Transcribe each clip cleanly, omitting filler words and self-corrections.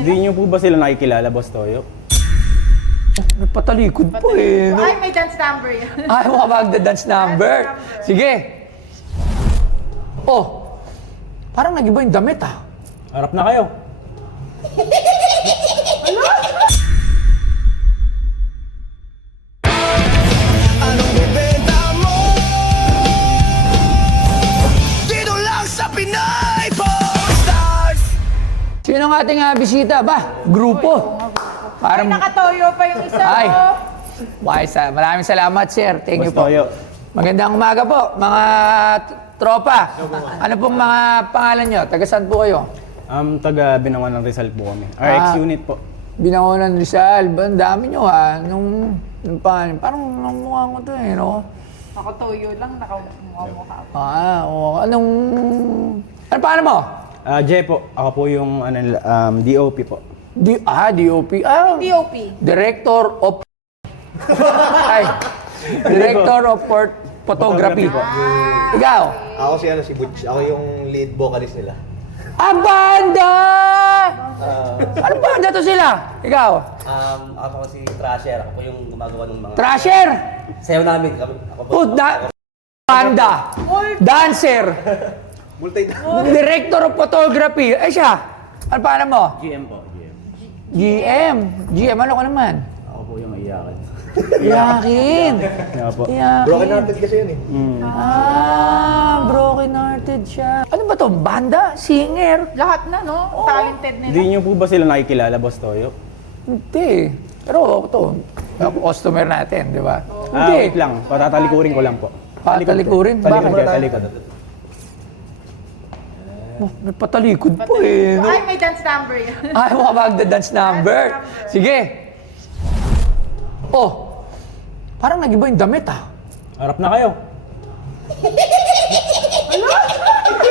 Hindi niyo po ba sila nakikilala, Boss Toyo? Nagpatalikod po eh. No? Ay, may dance number yan. Ay, mga magda-dance number. Sige. Oh, parang nag-iba yung damit ah. Harap na kayo. Anong bebenta mo? Dito lang sa Pinay Stars. Sino ang ating bisita ba? Grupo. Ay, Parang, nakatoyo pa yung isa. Ay. Oh. Maraming salamat, sir. Thank you Boss po. Toyo. Magandang umaga po, mga tropa. Ano pong mga pangalan nyo? Taga saan po kayo? Taga Binangon ng Rizal po kami. RX unit po. Binangonan Rizal. Ang dami nyo ha. Nung pangalan. Parang mukha ko to eh, no? Nakatoyo lang, nakamukha pa. Oo. Ano pangalan mo? Jay po. Ako po yung DOP po. DOP. DOP. Director of... Ay. Director of Photography. Ikaw? Ako si Butch. Ako yung lead vocalist nila. Banda! Ano banda to sila? Ikaw? Ako po si Trasher. Ako po yung gumagawa ng mga... Trasher! Sayaw namin. Ako po. Banda! Dancer! Multi-task. Director of Photography. Ay siya! Ano paano mo? GM po. GM. GM, ano ka naman? Ako po yung iyakan. Yakin! Kaya po. Broken hearted kasi yun eh. Broken hearted siya. Ano ba to? Banda? Singer? Lahat na, no? Talented nila. Hindi niyo po ba sila nakikilala, Boss Toyo? Hindi. Pero ito, customer natin, di ba? Hindi. Wait lang. Patatalikurin ko lang po. Patalikurin? Talikod Bakit? kayo, talikod. Nagpatalikod po eh. No? Ay, may dance number yan. Ay, mga magda-dance number. Sige. Oh, parang nag-iba yung damit ah. Harap na kayo.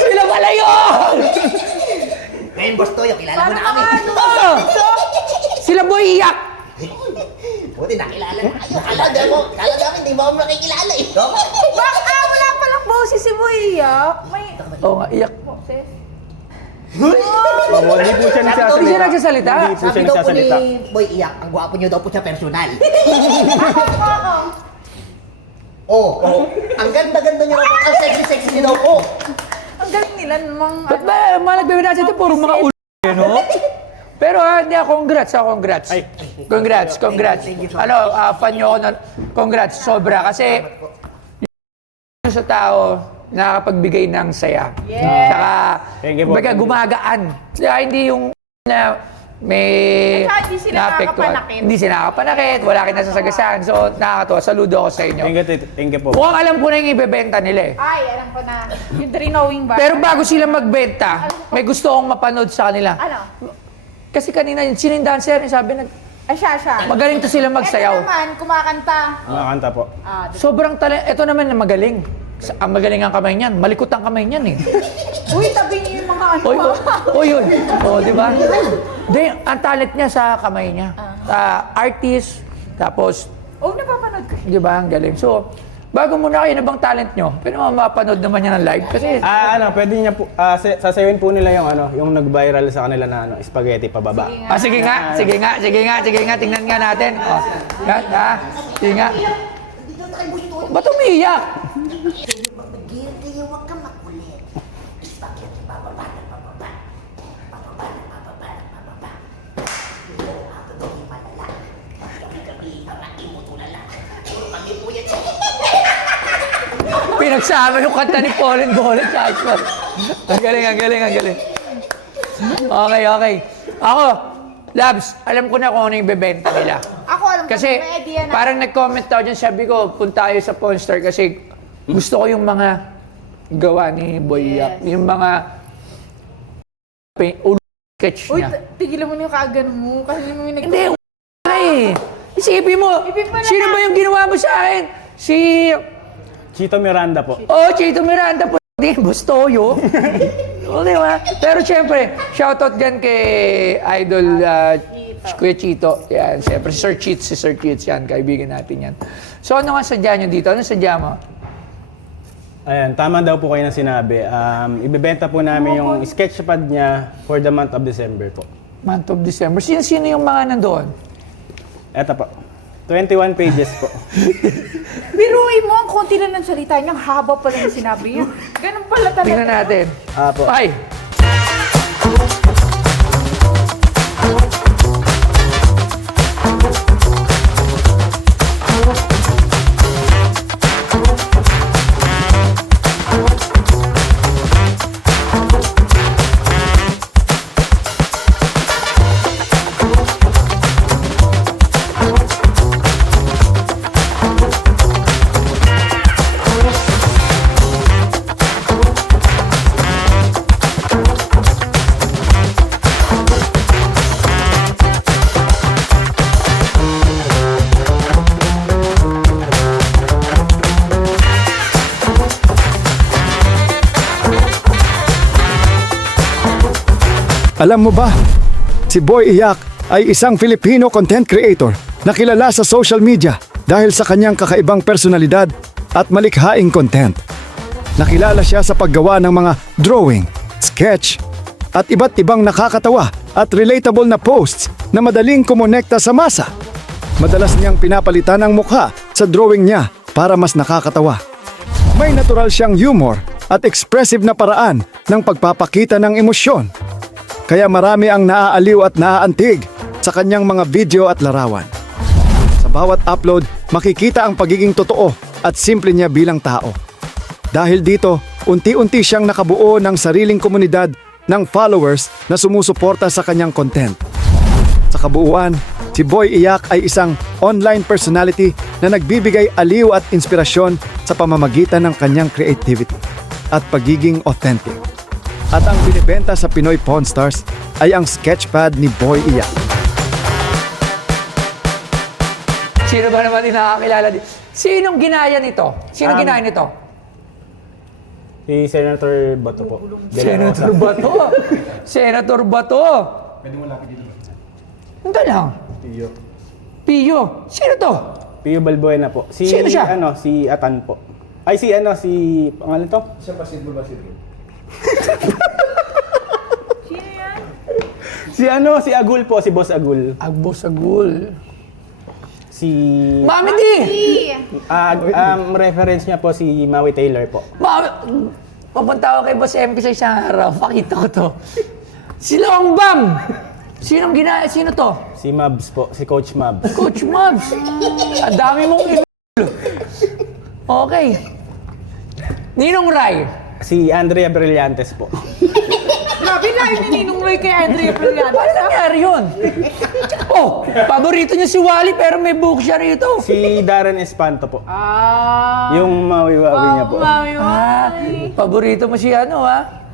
Sila pala yun! Ngayon, Boss Toyo, kilala mo na kami. Oh! Sila boy iyak! Buti nakilala na kayo. Kala namin, hindi mo ako nakikilala eh. Wala palang boses si Boy Iyak. May Oo nga, iyak. boses. Hindi po siya nagsasalita. Hindi siya nagsasalita? Hindi po siya Sabi daw po nagsasalita. ni Boy Iyak, ang gwapo niyo daw po siya personal. Ang ganda-ganda niyo daw po. Ang sexy-sexy niyo daw po. Ang galing nila namang Ba't ba, mga nagbibinasa ito, puro mga ulo, no? Pero hindi, congrats. Ay. Congrats. Ano, fan nyo ako na, congrats, sobra. Kasi, yung sa tao, nakakapagbigay ng saya. Yes. Saka, Thank you po. baga gumagaan. Kaya hindi yung na may At saka hindi sila naapektuhan. nakakapanakit. Hindi sila nakakapanakit, wala kitang nasasagasaan. So, nakakatuwa. Saludo ako sa inyo. Thank you po. Mukhang alam ko na yung ibebenta nila eh. Ay, alam ko na. Yung three knowing ba? Pero bago sila magbenta, may gusto akong mapanood sa kanila. Ano? Kasi kanina, sino yung dancer? Sabi na, Ay, siya. magaling to sila magsayaw. Ito naman, kumakanta. Mga kanta po. Sobrang talent. Ito naman na magaling. Ang magaling ang kamay niyan. Malikot ang kamay niyan eh. Uy, tabi niyo yung mga ano. Yun. Di ba? Di, ang talent niya sa kamay niya. Artist, tapos, Oh, napapanood ko. di ba, ang galing. So, bago muna kayo, na bang talent nyo? Pwede mo mapanood naman yan ng live. Kasi, Pwede niya po, sasayawin po nila yung nag-viral sa kanila na spaghetti pababa. Sige nga. sige nga. Tingnan nga natin. Sige nga. Ba't umiiyak? Gigil huwag kang makulit. Spaghetti bababa. Ako daw yung malala. Gabi-gabi, ang mo tulala. Kami po yan. Pinagsama yung kanta ni Pauline Bolet kahit pa. Ang galing. Okay. Ako, Labs, alam ko na kung ano yung bebenta nila. Ako alam ko, Kasi may idea na. parang nag-comment daw dyan, sabi ko, punta tayo sa Pawn Star kasi gusto ko yung mga gawa ni Boy Yap. Yung mga sketch Uy, niya. tigilan mo na yung kaagano mo. Kasi mo yung Hindi, isipin mo, Isipin mo na sino nga. ba yung ginawa mo sa akin? Si Chito Miranda po. Chito Miranda po. Di, Bustoyo. Di ba? Pero syempre, shoutout dyan kay Idol Kuya Chito. Yan, syempre, si Sir Cheats yan, kaibigan natin yan. So, ano nga sadya nyo dito? Ano sadya mo? Ayan, tama daw po kayo na sinabi. Ibebenta po namin yung sketchpad niya for the month of December po. Month of December. Sino yung mga nandoon? Eto po. 21 pages po. Biruin mo, ang konti lang ng salita niya, ang haba pala yung sinabi niya. Ganun pala talaga. Tingnan natin. Apo. Ay! Alam mo ba, si Boy Iyak ay isang Filipino content creator na kilala sa social media dahil sa kanyang kakaibang personalidad at malikhaing content. Nakilala siya sa paggawa ng mga drawing, sketch, at iba't ibang nakakatawa at relatable na posts na madaling kumonekta sa masa. Madalas niyang pinapalitan ang mukha sa drawing niya para mas nakakatawa. May natural siyang humor at expressive na paraan ng pagpapakita ng emosyon. Kaya marami ang naaaliw at naaantig sa kanyang mga video at larawan. Sa bawat upload, makikita ang pagiging totoo at simple niya bilang tao. Dahil dito, unti-unti siyang nakabuo ng sariling komunidad ng followers na sumusuporta sa kanyang content. Sa kabuuan, si Boy Iyak ay isang online personality na nagbibigay aliw at inspirasyon sa pamamagitan ng kanyang creativity at pagiging authentic. At ang binibenta sa Pinoy Pawn Stars ay ang sketchpad ni Boy Iyak. Sino ba naman yung nakakilala dito? Sinong ginaya nito? Sinong ginaya nito? Si Senator Bato po. Senator Bato. Senator Bato. Pwede mo lapit dito. Hindi lang. Tiyo. Pio. Sino to? Pio Balbuena po. Sino siya? Si Atan po. Ay, si pangalan to? Siya basketball. Sino yan? Si Agul po, si Boss Agul. Agbo Sagul. Si... Mami di! reference niya po si Maui Taylor po. Mami! Papunta ako kay Boss MP sa isang araw. Pakita ko to. Si Long Bam! Sinong ginaya? Sino to? Si Mabs po, si Coach Mabs. Coach Mabs. Ang dami mong Okay. Ninong Rai. Si Andrea Brillantes po. Grabe na, ininong Ray kay Andrea Brillantes. Paano nangyari yun? Oh, paborito niya si Wally pero may book siya rito. Si Darren Espanto po. Ah. Yung Maui-Wawi niya po. Mami, Ah, paborito mo si ano ha?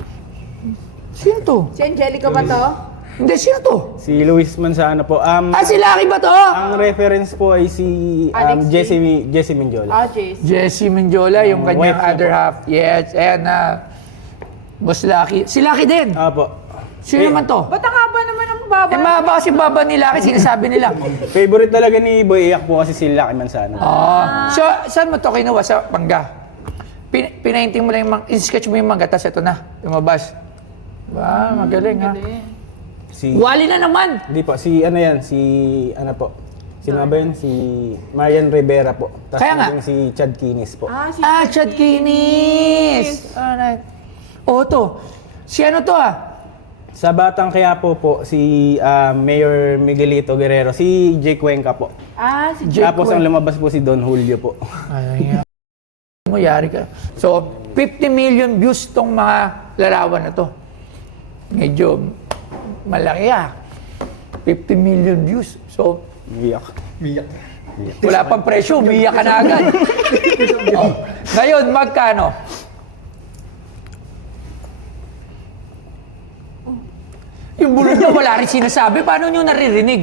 Sino to? Si Angelica ba to? Hindi, sino to? Si Luis Manzano po. Si Lucky ba to? Ang reference po ay si Alex Jessie Minjola. Ah, Jace. Jessie Menjola, yung kanyang wife niya other po. half. Yes, and Boss Lucky. Si Lucky din. Apo. Sino naman to? Ba't ang haba naman ang baba? Mahaba kasi baba ni Lucky, sinasabi nila. Favorite talaga ni Boy Iyak po kasi si Lucky Manzano. So, saan mo to kinuha? Sa Pangga? Pinainting mo lang sketch mo yung mangga, tapos ito na, lumabas. Ba, magaling ha. Si... Wally na naman! Hindi po, si Sino ba yun? Si Marian Rivera po. Tapos Kaya nga. yung si Chad Kinis po. Ah, si Chad Kinis! Alright. O to. Si ano to Sa Batang Quiapo po, si Mayor Miguelito Guerrero, si Jake Cuenca po. Ah, si Jake Tapos ang Cuenca. lumabas po si Don Julio po. Ay, mo yari ka. So, 50 million views tong mga larawan na to. Medyo malaki 50 million views. So, Iyak. wala pang presyo, umiyak ka na agad. Oh. Ngayon, magkano? Yung bulog niya, wala rin sinasabi. Paano nyo naririnig?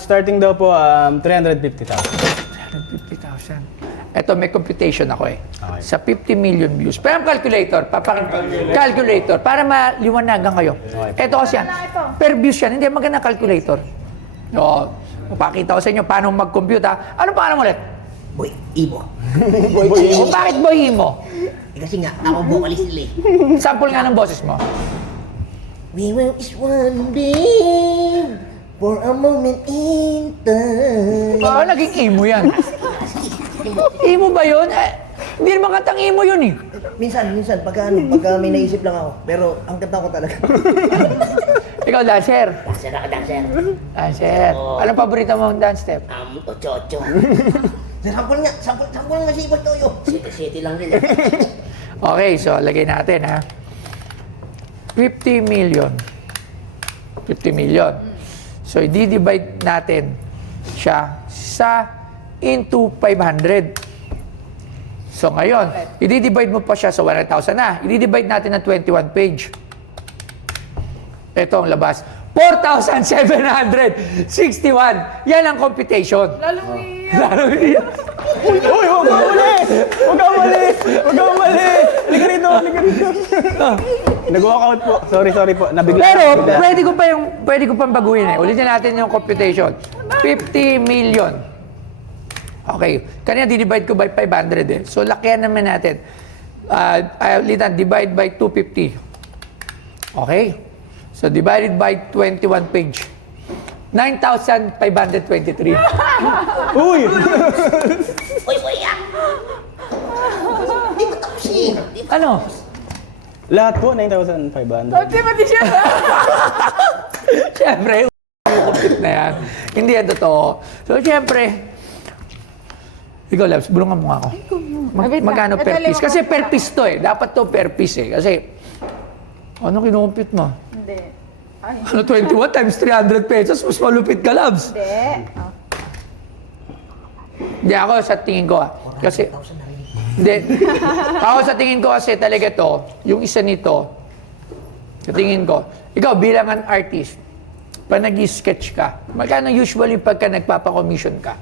Starting daw po, 350,000. 150,000. Eto, may computation ako Okay. Sa 50 million views. Pero ang calculator, calculator, para maliwanagan kayo. Eto kasi yan, per views yan, hindi maganda calculator. O, mapakita ko sa inyo paano mag-compute ha. Ano pangalan mo ulit? Boy, Imo. O bakit boy mo? Kasi nga, ako vocalist nila eh. Sample nga ng boses mo. We were just one day for a moment in time. Naging emo yan. Emo ba yun? Hindi naman kantang emo yun eh. Minsan, pagka may naisip lang ako. Pero ang kanta ko talaga. Ikaw, dancer. Dancer ako, dancer. Dancer. Oo. Anong paborito mong dance step? Ocho-ocho. Sample nga si Boy Toyo. City lang nila. Okay, so lagay natin ha. 50 million. 50 million. So, i-divide natin siya sa into 500. So, ngayon, i-divide mo pa siya sa 100,000 na. I-divide natin ng 21 page. Ito ang labas. 4,761. Yan ang computation. Lalong iiyak. Lalo iyan. Uy, huwag ka umalis! Huwag ka umalis! Huwag ka umalis! Halika rito, halika rito. Nag-walkout po. Sorry po. Nabigla. Pero, Nabigla. pwede ko pang baguhin eh. Ulitin natin yung computation. 50 million. Okay. Kanina, divide ko by 500 eh. So, lakihan naman natin. Ulitan, divide by 250. Okay. So, divided by 21 page. 9,523. Uy! Uy, ah! Di ba tapos eh? Ano? Lahat po, 9,500. Di ba di siya? Siyempre, complete na yan. Hindi yan totoo. So, siyempre, ikaw, Labs, bulungan mo nga ako. Magkano per piece? Kasi per piece to eh. Dapat to per piece eh. Kasi, ano kinukumpit mo? Hindi. Ay, Ano, 21 times 300 pesos? Mas malupit ka, Labs. hindi. Oh. Hindi ako sa tingin ko Kasi, hindi. Ako sa tingin ko kasi talaga to, yung isa nito, sa tingin ko, ikaw bilang an artist, pag nag-sketch ka, magkano usually pagka nagpapa-commission ka?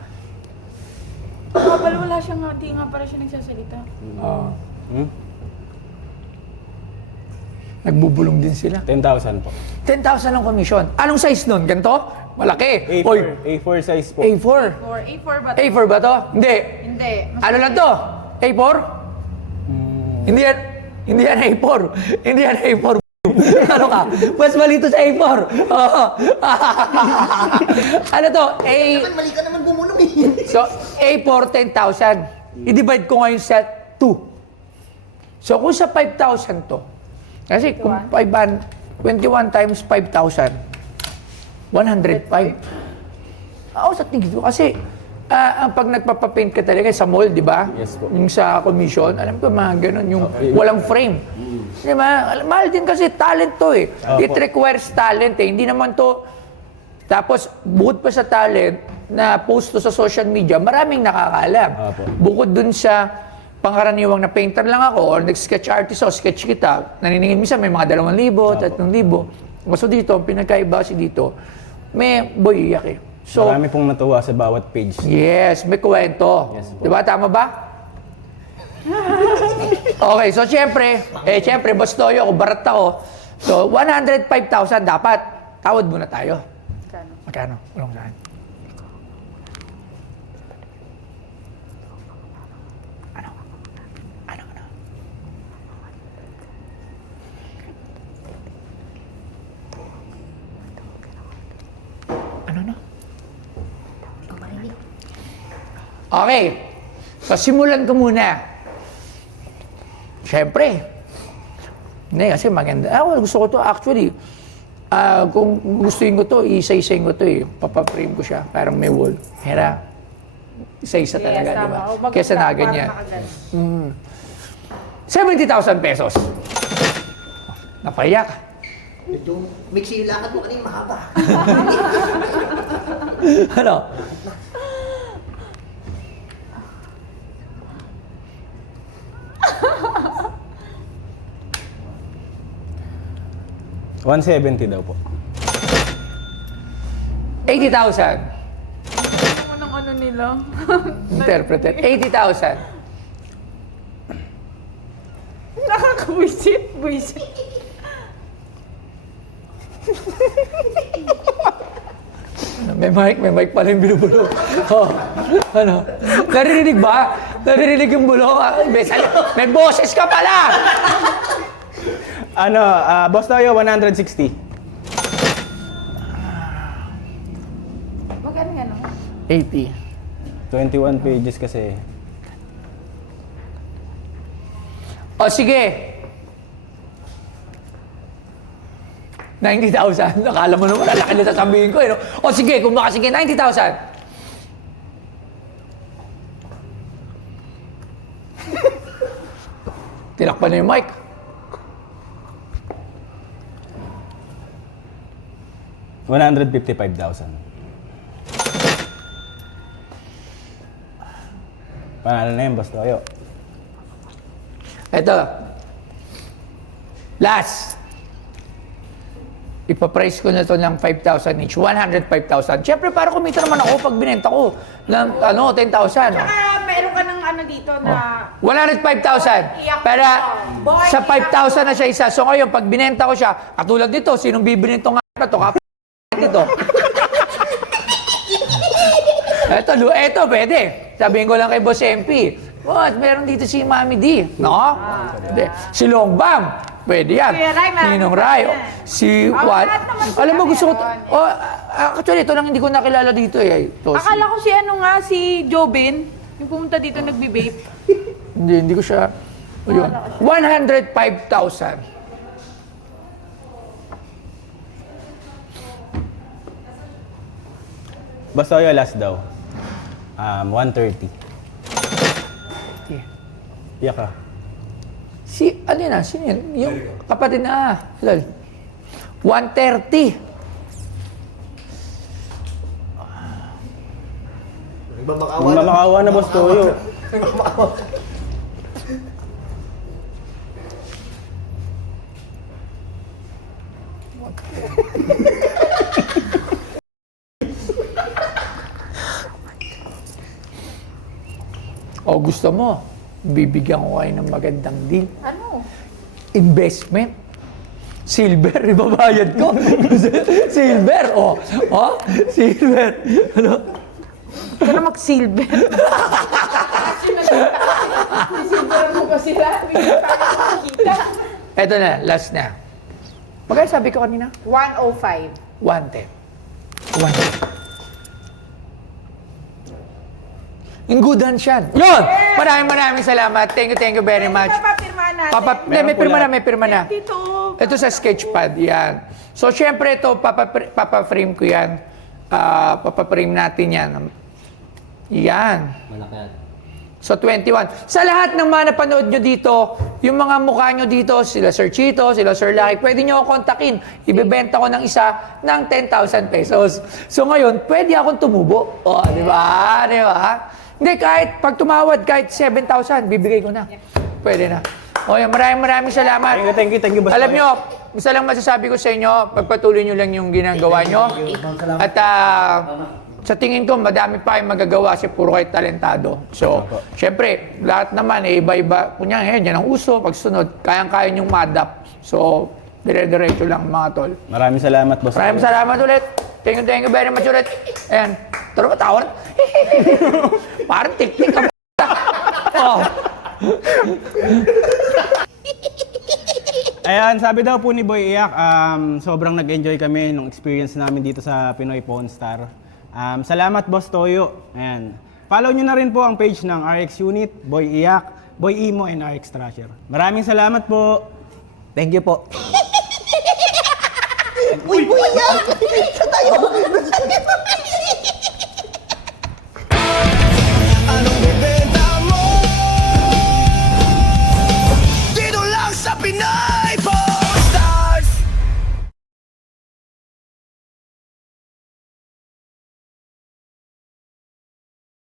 Kapal wala siya nga, di nga para siya nagsasalita. Nagbubulong din sila. 10,000 po. 10,000 ang commission. Anong size nun? Ganito? Malaki. Oy, A4 size po. A4. A4 ba? A4 ba to? Hindi. Hindi. Ano lang to? A4? Hindi yan A4. Hindi yan A4. Ano ka? Mas mali to sa A4. Oo. Ano to? Mali ka naman bumulong eh. So, A4, 10,000. I-divide ko ngayon sa 2. So, kung sa 5,000 to, kasi kung 21 times 5,000, 105. Ako sa tingin ko, kasi pag nagpapapaint ka talaga sa mall, di ba? Yes po. Yung sa commission, alam ko mga ganun, yung walang frame. Di ba? Mahal din kasi talent to eh. It requires talent eh. Hindi naman to, tapos bukod pa sa talent, na post to sa social media, maraming nakakaalam. Opo. Bukod dun sa pangkaraniwang na painter lang ako or nag-sketch artist o sketch kita, naniningin minsan may mga 2,000, 3,000. So dito, pinagkaiba kasi dito, may boy iyak eh. So, Marami pong natuwa sa bawat page. yes, may kwento. Yes po. Di ba? Tama ba? Okay, so syempre, Boss Toyo, ako, barat ako. So, 105,000 dapat. Tawad muna tayo. Magkano? Walang saan. Okay. So, simulan ko muna. Siyempre. Hindi, kasi maganda. Gusto ko to actually. Kung gustuin ko to, isa-isayin ko to eh. Papaprame ko siya. Parang may wall. Hera. Isa-isa talaga, di ba? Kesa na ganyan. 70,000 pesos. Napaiyak. Medyo mixi yung lakad mo kanina mahaba. Ano? $170 daw po. 80,000. Ano nila? Interpreted. 80,000. Nakakawisit. Wisit. May mic pala yung binubulong. Oh. Ano? Naririnig ba? Naririnig yung bulong? May boses ka pala! Ano, Boss Toyo, 160. Magkano yan, no? 80. 21 pages kasi. O sige. 90,000. Nakala mo naman, lalaki na sasabihin ko. Eh, no? O sige, kung baka sige, 90,000. Tinakpan na yung mic. $155,000. Panalo na yun, Boss Toyo. Ito. Last. Ipaprice ko na to ng 5,000 each. 105,000. Siyempre, para kumita naman ako pag binenta ko ng 10,000. Meron ka ng ano dito na... 105,000. Pero Boy, sa 5,000 na siya isa. So ngayon, pag binenta ko siya, katulad nito, sinong bibili nito nga na to? Ito. Eto, pwede. Sabihin ko lang kay Boss MP. Boss, meron dito si Mami D. No? Si Longbang. Pwede yan. Kuya Ray, meron Ninong pa Ray. yan. Si Lahat Juan. naman sila Alam mo, gusto ko... meron. Actually, ito lang hindi ko nakilala dito eh. Ito, Akala ko si ano nga, si Jobin. Yung pumunta dito nagbe-vape. Hindi ko siya... Ayun. 105,000. Boss Toyo, last daw. 130. Iyak ka. Ano yun ah? Sino yun? Yung kapatid na lol. 130. Huwag mamakawa na, Boss Toyo. O gusto mo, bibigyan ko kayo ng magandang deal. Ano? Investment. Silver, ibabayad ko. Silver, silver. Ano? Ka na mag-silver. Silver mo ba sila? Hindi ko tayo makikita. Eto na, last na. Magkano sabi ko kanina? 105. 110. 110. In good hands yan. Yun! Maraming salamat. Thank you very much. Papapirmahan natin. May pirma na. Dito. Ito sa sketchpad, yan. So, syempre ito, papaframe ko yan. Papaframe natin yan. Yan. So, 21. Sa lahat ng mga napanood nyo dito, yung mga mukha nyo dito, sila Sir Chito, sila Sir Lucky, pwede nyo ako kontakin. Ibebenta ko ng isa ng 10,000 pesos. So, ngayon, pwede akong tumubo. O, di ba? Di ba? Hindi, pag tumawad, kahit 7,000, bibigay ko na. Pwede na. O, yan, maraming salamat. Thank you, Boss Alam Toyo. nyo, isa lang masasabi ko sa inyo, pagpatuloy nyo lang yung ginagawa nyo. At sa tingin ko, madami pa kayong magagawa kasi puro kayo talentado. So, syempre, lahat naman, iba-iba. Kunyang, yan ang uso. Pagsunod, kayang-kaya nyong ma-adapt. So, dire-diretso lang mga tol. Maraming salamat, Boss Toyo. Maraming salamat ulit. Thank you very much ulit. Ayan. Turo ka, tawa na. Parang tik-tik ka. Oh. Ayan, sabi daw po ni Boy Iyak, sobrang nag-enjoy kami nung experience namin dito sa Pinoy Pawn Star. Salamat, Boss Toyo. Ayan. Follow nyo na rin po ang page ng RX Unit, Boy Iyak, Boy Imo, and RX Trasher. Maraming salamat po. Thank you po. Uy, Iyak!